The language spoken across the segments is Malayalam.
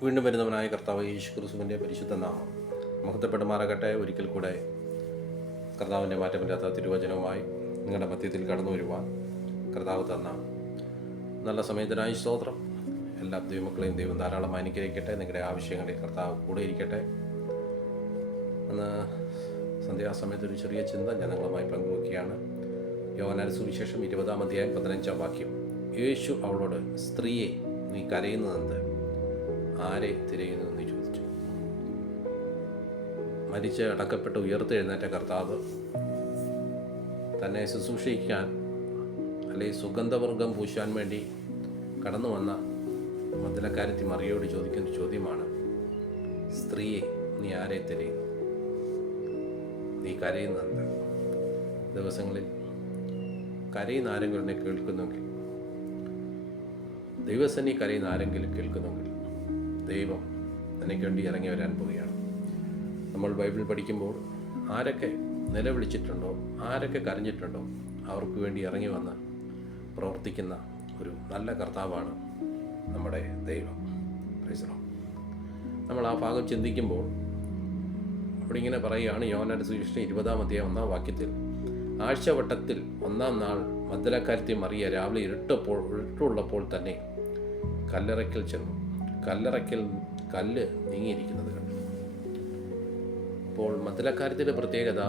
വീണ്ടും വരുന്നവനായ കർത്താവ് യേശു ക്രിസ്തുവിൻ്റെ പരിശുദ്ധ നാമം മഹത്വപ്പെടുമാറാകട്ടെ. ഒരിക്കൽ കൂടെ കർത്താവിൻ്റെ മാറ്റമില്ലാത്ത തിരുവചനവുമായി നിങ്ങളുടെ മധ്യത്തിൽ കടന്നു വരുവാൻ കർത്താവ് തന്ന നല്ല സമയത്തിനായി സ്തോത്രം. എല്ലാ ദൈവമക്കളെയും ദൈവം ധാരാളമായി അനുഗ്രഹിക്കട്ടെ. നിങ്ങളുടെ ആവശ്യങ്ങളിൽ കർത്താവ് കൂടെ ഇരിക്കട്ടെ. അന്ന് സന്ധ്യാസമയത്ത് ഒരു ചെറിയ ചിന്ത ഞാൻ നിങ്ങളുമായി പങ്കുവയ്ക്കുകയാണ്. യോഹന്നാൻ സുവിശേഷം 20-ാം അധ്യായം 15-ാം വാക്യം. യേശു അവളോട്, സ്ത്രീയെ, നീ കരയുന്നതെന്ത്? ആരെ തിരയുന്നു എന്ന് ചോദിച്ചു. മരിച്ച് അടക്കപ്പെട്ട് ഉയർത്തെഴുന്നേറ്റ കർത്താവ് തന്നെ ശുശ്രൂഷിക്കാൻ അല്ലെങ്കിൽ സുഗന്ധവർഗം പൂശാൻ വേണ്ടി കടന്നു വന്ന മദ്ദലക്കാരത്തി മറിയോട് ചോദിക്കുന്ന ചോദ്യമാണ്, സ്ത്രീയെ, നീ ആരെ തിരയുന്നു? നീ കരയുന്നുണ്ട്. ദിവസങ്ങളിൽ കരയുന്ന ആരെങ്കിലും എന്നെ കേൾക്കുന്നെങ്കിൽ, ദൈവസന്നി കരയുന്ന ആരെങ്കിലും കേൾക്കുന്നെങ്കിൽ, ദൈവം നിനക്ക് വേണ്ടി ഇറങ്ങി വരാൻ പോവുകയാണ്. നമ്മൾ ബൈബിൾ പഠിക്കുമ്പോൾ ആരൊക്കെ നിലവിളിച്ചിട്ടുണ്ടോ, ആരൊക്കെ കരഞ്ഞിട്ടുണ്ടോ, അവർക്ക് വേണ്ടി ഇറങ്ങി വന്ന് പ്രവർത്തിക്കുന്ന ഒരു നല്ല കർത്താവാണ് നമ്മുടെ ദൈവം. നമ്മൾ ആ ഭാഗം ചിന്തിക്കുമ്പോൾ അവിടെ ഇങ്ങനെ പറയുകയാണ്. യോഹന്നാൻ സുവിശേഷം 20-ാം അധ്യായം 1-ാം വാക്യത്തിൽ, ആഴ്ചവട്ടത്തിൽ 1-ാം നാൾ മഗ്ദലക്കാരത്തി മറിയ രാവിലെ ഇരുട്ടുള്ളപ്പോൾ തന്നെ കല്ലറയ്ക്കൽ ചെന്നു. കല്ലറയ്ക്കൽ കല്ല് നീങ്ങിയിരിക്കുന്നത് കണ്ടു. അപ്പോൾ മഗ്ദലക്കാരത്തിൻ്റെ പ്രത്യേകത,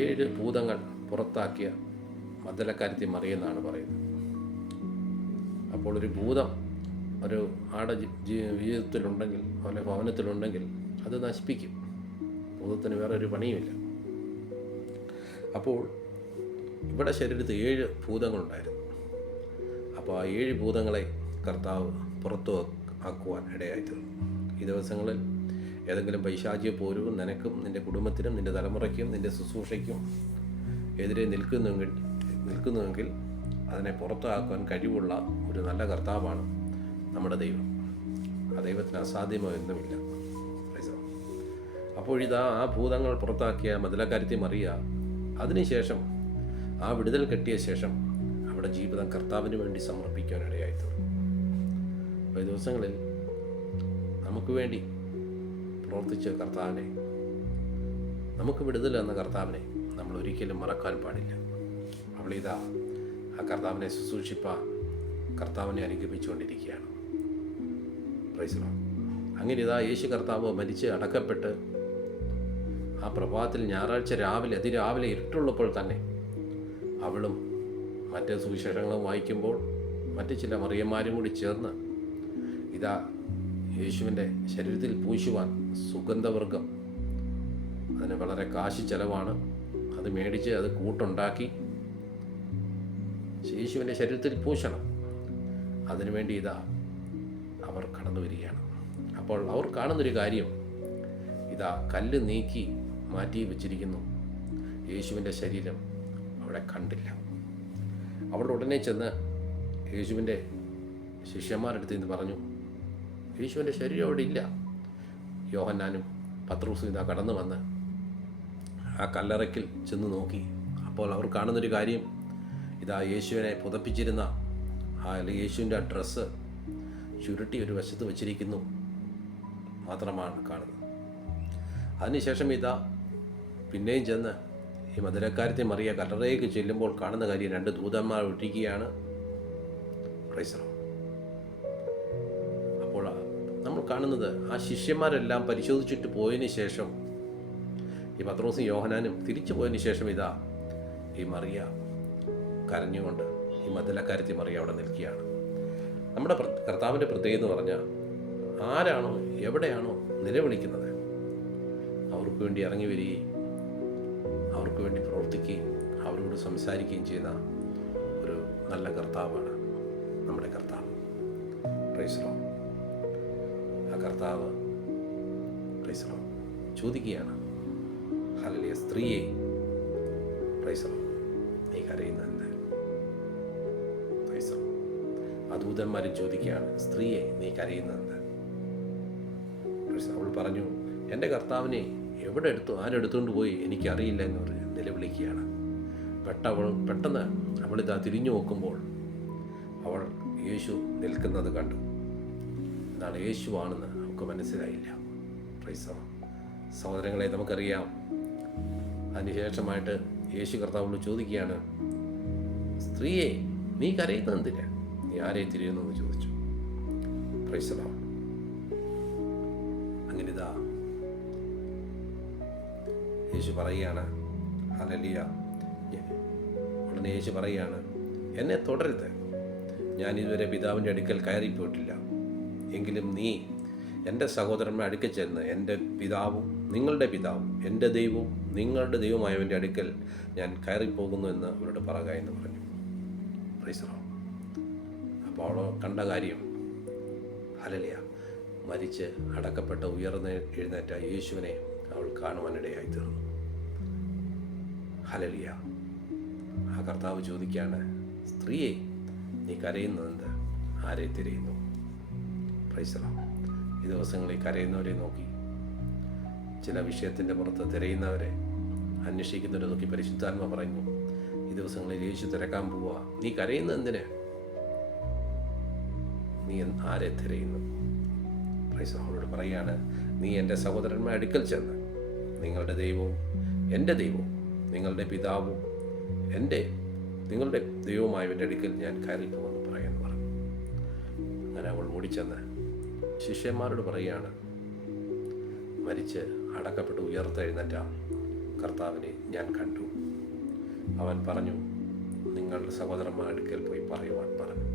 7 ഭൂതങ്ങൾ പുറത്താക്കിയ മഗ്ദലക്കാരത്തി മറിയെന്നാണ് പറയുന്നത്. അപ്പോൾ ഒരു ഭൂതം ഒരു ആടെ ജീവിതത്തിലുണ്ടെങ്കിൽ, അവൻ്റെ ഭവനത്തിലുണ്ടെങ്കിൽ അത് നശിപ്പിക്കും. ഭൂതത്തിന് വേറെ ഒരു പണിയുമില്ല. അപ്പോൾ ഇവിടെ ശരീരത്തിൽ 7 ഭൂതങ്ങളുണ്ടായിരുന്നു. അപ്പോൾ ആ 7 ഭൂതങ്ങളെ കർത്താവ് പുറത്തു ആക്കുവാൻ ഇടയായിത്തീർന്നു. ഈ ദിവസങ്ങളിൽ ഏതെങ്കിലും പൈശാചിക പോരും നിനക്കും നിൻ്റെ കുടുംബത്തിനും നിൻ്റെ തലമുറയ്ക്കും നിൻ്റെ ശുശ്രൂഷയ്ക്കും എതിരെ നിൽക്കുന്നുവെങ്കിൽ അതിനെ പുറത്താക്കുവാൻ കഴിവുള്ള ഒരു നല്ല കർത്താവാണ് നമ്മുടെ ദൈവം. ആ ദൈവത്തിന് അസാധ്യമോ എന്നുമില്ല. അപ്പോഴിതാ ആ ഭൂതങ്ങൾ പുറത്താക്കിയ മഗ്ദലക്കാരത്തി മറിയ അതിനുശേഷം ആ വിടുതൽ കിട്ടിയ ശേഷം അവിടെ ജീവിതം കർത്താവിന് വേണ്ടി സമർപ്പിക്കാൻ ഇടയായിത്തീർന്നു. അപ്പോൾ ഈ ദിവസങ്ങളിൽ നമുക്ക് വേണ്ടി പ്രവർത്തിച്ച കർത്താവിനെ, നമുക്ക് വിടുതൽ എന്ന കർത്താവിനെ നമ്മൾ ഒരിക്കലും മറക്കാൻ പാടില്ല. അവളിതാ ആ കർത്താവിനെ ശുശ്രൂഷിപ്പാൻ കർത്താവിനെ അനുഗമിച്ചുകൊണ്ടിരിക്കുകയാണ്. Price the Lord. അങ്ങനെ ഇതാ യേശു കർത്താവ് മരിച്ച് അടക്കപ്പെട്ട് ആ പ്രഭാതത്തിൽ ഞായറാഴ്ച അതിരാവിലെ ഇരുട്ടുള്ളപ്പോൾ തന്നെ അവളും മറ്റ് സുവിശേഷങ്ങളും വായിക്കുമ്പോൾ മറ്റ് ചില മറിയന്മാരും കൂടി ചേർന്ന് ഇതാ യേശുവിൻ്റെ ശരീരത്തിൽ പൂശുവാൻ സുഗന്ധവർഗം, അതിന് വളരെ കാശ് ചെലവാണ്, അത് മേടിച്ച് അത് കൂട്ടുണ്ടാക്കി യേശുവിൻ്റെ ശരീരത്തിൽ പൂശണം. അതിനുവേണ്ടി ഇതാ അവർ കടന്നു വരികയാണ്. അപ്പോൾ അവർ കാണുന്നൊരു കാര്യം, ഇതാ കല്ല് നീക്കി മാറ്റി വെച്ചിരിക്കുന്നു. യേശുവിൻ്റെ ശരീരം അവിടെ കണ്ടില്ല. അവൾ ഉടനെ ചെന്ന് യേശുവിൻ്റെ ശിഷ്യന്മാരെടുത്ത് നിന്ന് പറഞ്ഞു, യേശുവിൻ്റെ ശരീരം അവിടെ ഇല്ല. യോഹന്നാനും പത്രോസും ഇതാ കടന്നു വന്ന് ആ കല്ലറയ്ക്കൽ ചെന്ന് നോക്കി. അപ്പോൾ അവർ കാണുന്നൊരു കാര്യം, ഇതാ യേശുവിനെ പുതപ്പിച്ചിരുന്ന യേശുവിൻ്റെ ആ ഡ്രസ്സ് ചുരുട്ടി ഒരു വശത്ത് വച്ചിരിക്കുന്നു മാത്രമാണ് കാണുന്നത്. അതിനുശേഷം ഇതാ പിന്നെയും ചെന്ന് ഈ മഗ്ദലക്കാരത്തി മറിയ കല്ലറയിലേക്ക് ചെല്ലുമ്പോൾ കാണുന്ന കാര്യം, 2 ദൂതന്മാർ ഒട്ടിക്കുകയാണ്. Price the Lord. അപ്പോൾ നമ്മൾ കാണുന്നത്, ആ ശിഷ്യന്മാരെല്ലാം പരിശോധിച്ചിട്ട് പോയതിന് ശേഷം ഈ പത്രോസും യോഹന്നാനും തിരിച്ചു പോയതിന് ശേഷം ഇതാ ഈ മറിയ കരഞ്ഞുകൊണ്ട് ഈ മഗ്ദലക്കാരത്തി മറിയ അവിടെ നിൽക്കുകയാണ്. നമ്മുടെ കർത്താവിൻ്റെ പ്രത്യേകത എന്ന് പറഞ്ഞാൽ, ആരാണോ എവിടെയാണോ നിലവിളിക്കുന്നത് അവർക്ക് വേണ്ടി ഇറങ്ങി വരികയും അവർക്ക് വേണ്ടി പ്രവർത്തിക്കുകയും അവരോട് സംസാരിക്കുകയും ചെയ്യുന്ന ഒരു നല്ല കർത്താവാണ് നമ്മുടെ കർത്താവ്. Praise the lord. ആ കർത്താവ് പ്രൈസ് ദി ലോർഡ് ചോദിക്കുകയാണ്, ഹല്ലേലൂയ, സ്ത്രീയെ, പ്രൈസ് ദി ലോർഡ്, നീ കരയുന്നുണ്ട്? Praise the lord. ആ ദൂതന്മാരും ചോദിക്കുകയാണ്, സ്ത്രീയെ, നീ കരയുന്നുണ്ട്? അവൾ പറഞ്ഞു, എൻ്റെ കർത്താവിനെ ആരെടുത്തുകൊണ്ട് പോയി എനിക്കറിയില്ല എന്ന് പറഞ്ഞ് നിലവിളിക്കുകയാണ്. പെട്ടെന്ന് അവളിതാ തിരിഞ്ഞു നോക്കുമ്പോൾ അവൾ യേശു നിൽക്കുന്നത് കണ്ടു. എന്നാൽ യേശുവാണെന്ന് നമുക്ക് മനസ്സിലായില്ല. Price the Lord. സഹോദരങ്ങളെ, നമുക്കറിയാം, അതിനുശേഷമായിട്ട് യേശു കർത്താവിനോട് ചോദിക്കുകയാണ്, സ്ത്രീയെ, നീ കരയുന്നത് എന്തിന്? നീ ആരെ തിരിയുന്നു എന്ന് ചോദിച്ചു. Price the Lord. അങ്ങനെ ഇതാ യേശു പറയുകയാണ്, ഹല്ലേലൂയ. ഉടനെ യേശു പറയുകയാണ്, എന്നെ തുടരുത്, ഞാൻ ഇതുവരെ പിതാവിൻ്റെ അടുക്കൽ കയറിപ്പോയിട്ടില്ല. എങ്കിലും നീ എൻ്റെ സഹോദരന്മാർ അടുക്കൽ ചെന്ന് എൻ്റെ പിതാവും നിങ്ങളുടെ പിതാവും എൻ്റെ ദൈവവും നിങ്ങളുടെ ദൈവമായവൻ്റെ അടുക്കൽ ഞാൻ കയറിപ്പോകുന്നു എന്ന് അവരോട് പറയുക എന്ന് പറഞ്ഞു. Price the Lord. അപ്പോൾ അവൾ കണ്ട കാര്യം, ഹല്ലേലൂയ, മരിച്ച് അടക്കപ്പെട്ട എഴുന്നേറ്റ യേശുവിനെ അവൾ കാണുവാനിടയായി തീർന്നു. ഹല്ലേലൂയ. ആ കർത്താവ് ചോദിക്കുകയാണ്, സ്ത്രീയെ, നീ കരയുന്നത് ആരെ തിരയുന്നു? Price the Lord. ഈ ദിവസങ്ങളിൽ കരയുന്നവരെ നോക്കി, ചില വിഷയത്തിൻ്റെ പുറത്ത് തിരയുന്നവരെ, അന്വേഷിക്കുന്നവരെ നോക്കി പരിശുദ്ധാത്മ പറഞ്ഞു, ഈ ദിവസങ്ങളിൽ യേശു തിരക്കാൻ പോവുക. നീ കരയുന്നത് എന്തിന്? നീ ആരെ തിരയുന്നു? Price the Lord. പറയുകയാണ്, നീ എൻ്റെ സഹോദരന്മാർ അടുക്കൽ ചെന്ന് നിങ്ങളുടെ ദൈവവും എൻ്റെ ദൈവവും നിങ്ങളുടെ പിതാവും നിങ്ങളുടെ ദൈവവുമായവൻ്റെ അടുക്കൽ ഞാൻ കയറിപ്പോകുമെന്ന് പറയാമെന്ന് പറഞ്ഞു. അങ്ങനെ അവൾ ഓടിച്ചെന്ന് ശിഷ്യന്മാരോട് പറയുകയാണ്, മരിച്ച് അടക്കപ്പെട്ട് ഉയർത്തെഴുന്നേറ്റ കർത്താവിനെ ഞാൻ കണ്ടു. അവൻ പറഞ്ഞു, നിങ്ങളുടെ സഹോദരന്മാരുടെ അടുക്കൽ പോയി പറയുവാൻ പറഞ്ഞു.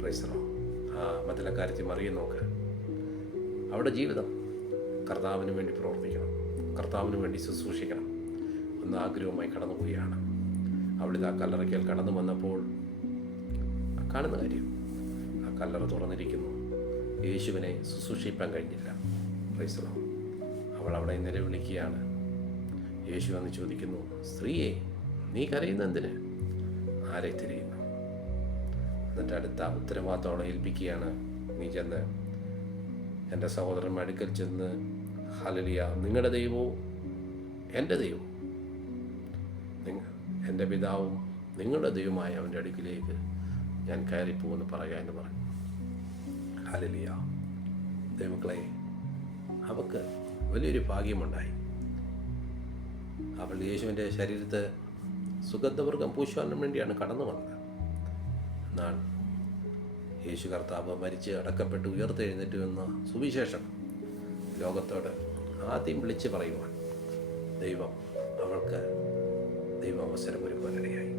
Price the lord. ആ മതിലക്കാരത്തി മറിയെ നോക്ക്, അവിടെ ജീവിതം കർത്താവിന് വേണ്ടി പ്രവർത്തിക്കണം, കർത്താവിന് വേണ്ടി ശുശ്രൂഷിക്കണം എന്ന ആഗ്രഹവുമായി കടന്നുപോവുകയാണ്. അവിടുത്തെ ആ കല്ലറയ്ക്കൽ കടന്നു വന്നപ്പോൾ കാണുന്ന കാര്യം, ആ കല്ലറ തുറന്നിരിക്കുന്നു. യേശുവിനെ ശുശ്രൂഷിപ്പാൻ കഴിഞ്ഞില്ല. Price the Lord. അവൾ അവിടെ നിലവിളിക്കുകയാണ്. യേശു വന്ന് ചോദിക്കുന്നു, സ്ത്രീയെ, നീ കരയുന്നത് എന്തിന്? ആരെ തിരയുന്നു? എന്നിട്ട് അടുത്ത ഉത്തരവാദിത്തം അവളെ ഏൽപ്പിക്കുകയാണ്, നീ ചെന്ന് എൻ്റെ സഹോദരന്മാർ അടുക്കൽ ചെന്ന്, ഹല്ലേലൂയ, നിങ്ങളുടെ ദൈവവും എൻ്റെ ദൈവവും എൻ്റെ പിതാവും നിങ്ങളുടെ ദൈവമായ അവൻ്റെ അടുക്കിലേക്ക് ഞാൻ കയറിപ്പോകുമെന്ന് പറയുക എന്ന് പറഞ്ഞു. ഹല്ലേലൂയ. ദൈവമക്കളെ, അവൾക്ക് വലിയൊരു ഭാഗ്യമുണ്ടായി. അവൾ യേശുവിൻ്റെ ശരീരത്തെ സുഗന്ധവർഗം പൂശുവാൻ വേണ്ടിയാണ് കടന്നു വന്നത്. എന്നാൽ യേശു കർത്താവ് മരിച്ച് അടക്കപ്പെട്ട് ഉയർത്തെഴുന്നേറ്റു എന്ന സുവിശേഷം ലോകത്തോട് ആദ്യം വിളിച്ച് പറയുവാൻ അവൾക്ക് ദൈവം അവസരം ഒരുക്കാനിടയായി.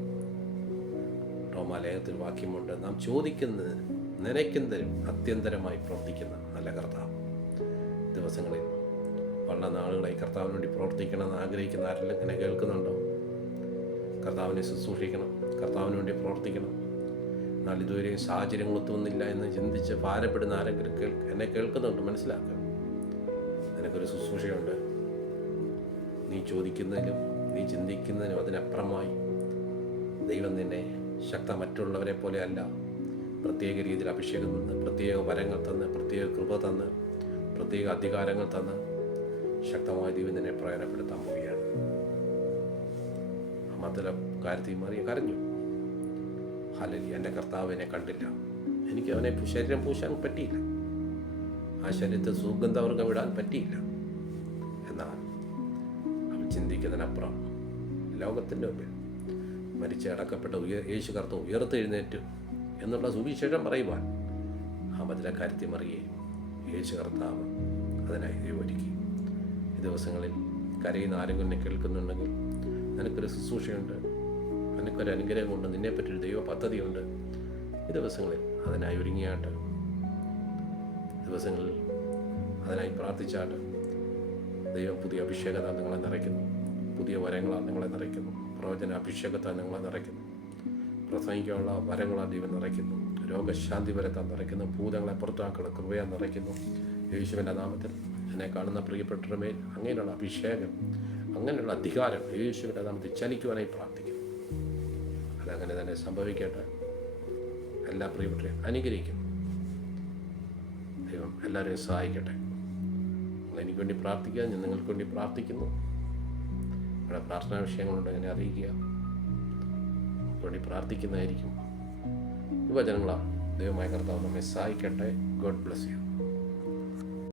റോമാലേഖത്തിൽ വാക്യമുണ്ട്, നാം ചോദിക്കുന്നതിനും നനയ്ക്കുന്നതിനും അത്യന്തരമായി പ്രവർത്തിക്കുന്ന നല്ല കർത്താവ്. ദിവസങ്ങളിൽ വളരെ നാളുകളായി കർത്താവിന് വേണ്ടി പ്രവർത്തിക്കണമെന്ന് ആഗ്രഹിക്കുന്ന ആരെല്ലാം ഇങ്ങനെ കേൾക്കുന്നുണ്ടോ? കർത്താവിനെ ശുശ്രൂഷിക്കണം, കർത്താവിന് വേണ്ടി പ്രവർത്തിക്കണം, എന്നാൽ ഇതുവരെയും സാഹചര്യങ്ങളൊത്തുന്നില്ല എന്ന് ചിന്തിച്ച് ഭാരപ്പെടുന്ന ആരെങ്കിലും എന്നെ കേൾക്കുന്നുണ്ട്, മനസ്സിലാക്കുക. നിനക്കൊരു ശുശ്രൂഷയുണ്ട്. നീ ചോദിക്കുന്നതിനും നീ ചിന്തിക്കുന്നതിനും അതിനപ്പുറമായി ദൈവം നിന്നെ മറ്റുള്ളവരെ പോലെ അല്ല, പ്രത്യേക രീതിയിൽ അഭിഷേകം തന്ന്, പ്രത്യേക വരങ്ങൾ തന്ന്, പ്രത്യേക കൃപ തന്ന്, പ്രത്യേക അധികാരങ്ങൾ തന്ന് ശക്തമായ ദൈവം നിന്നെ പ്രയോജനപ്പെടുത്താൻ പോവുകയാണ്. മറ്റൊരു കാര്യത്തിൽ മറിയ കരഞ്ഞു, ഹല്ലേലൂയ, എൻ്റെ കർത്താവ് എന്നെ കണ്ടില്ല, എനിക്ക് അവനെ ശരീരം പൂശാൻ പറ്റിയില്ല, ആ ശരീരത്തെ സുഗന്ധവർഗം വിടാൻ പറ്റിയില്ല. എന്നാൽ അവൻ ചിന്തിക്കുന്നതിനപ്പുറം ലോകത്തിൻ്റെ മുമ്പിൽ മരിച്ച് അടക്കപ്പെട്ട യേശു കർത്താവ് ഉയർത്തെഴുന്നേറ്റു എന്നുള്ള സുവിശേഷം പറയുവാൻ ആ മതിലക്കാരത്തി മറിയെ യേശു കർത്താവ് അതിനായി ഒരുക്കി. ഈ ദിവസങ്ങളിൽ കരയുന്ന ആരെങ്കിലും എന്നെ കേൾക്കുന്നുണ്ടെങ്കിൽ, നിനക്കൊരു ശുശ്രൂഷയുണ്ട്, നിനക്കൊരു അനുഗ്രഹമുണ്ട്, നിന്നെപ്പറ്റൊരു ദൈവ പദ്ധതിയുണ്ട്. ഈ ദിവസങ്ങളിൽ അതിനായി ഒരുങ്ങിയാട്ട്, ദിവസങ്ങളിൽ അതിനായി പ്രാർത്ഥിച്ചാട്ട് ദൈവം പുതിയ അഭിഷേകത്താൽ നിങ്ങളെ നിറയ്ക്കുന്നു, പുതിയ വരങ്ങളാൽ നിങ്ങളെ നിറയ്ക്കുന്നു, പ്രവചന അഭിഷേകത്താൽ നിങ്ങളെ നിറയ്ക്കുന്നു, പ്രസംഗിക്കാനുള്ള വരങ്ങളാൽ ദൈവം നിറയ്ക്കുന്നു, രോഗശാന്തി വരത്താൽ നിറയ്ക്കുന്നു, ഭൂതങ്ങളെ പുറത്താക്കളുടെ കൃപയാൽ നിറയ്ക്കുന്നു. യേശുവിൻ്റെ നാമത്തിൽ എന്നെ കാണുന്ന പ്രിയപ്പെട്ടവരുടെ മേൽ അങ്ങനെയുള്ള അഭിഷേകം, അങ്ങനെയുള്ള അധികാരം യേശുവിൻ്റെ നാമത്തിൽ ചലിക്കുവാനായി പ്രാർത്ഥിക്കുന്നു. അതങ്ങനെ തന്നെ സംഭവിക്കട്ടെ. എല്ലാ പ്രിയപ്പെട്ടവരെയും അനുഗ്രഹിക്കുന്നു. ദൈവം എല്ലാവരെയും സഹായിക്കട്ടെ. എനിക്ക് വേണ്ടി പ്രാർത്ഥിക്കുക, ഞാൻ നിങ്ങൾക്ക് വേണ്ടി പ്രാർത്ഥിക്കുന്നു. ഇവിടെ പ്രാർത്ഥനാ വിഷയങ്ങളുണ്ട്, എന്നെ അറിയിക്കുക, വേണ്ടി പ്രാർത്ഥിക്കുന്നതായിരിക്കും. യുവജനങ്ങളാണ് ദൈവമായ കർത്താവ് നമ്മെ സഹായിക്കട്ടെ. God bless you.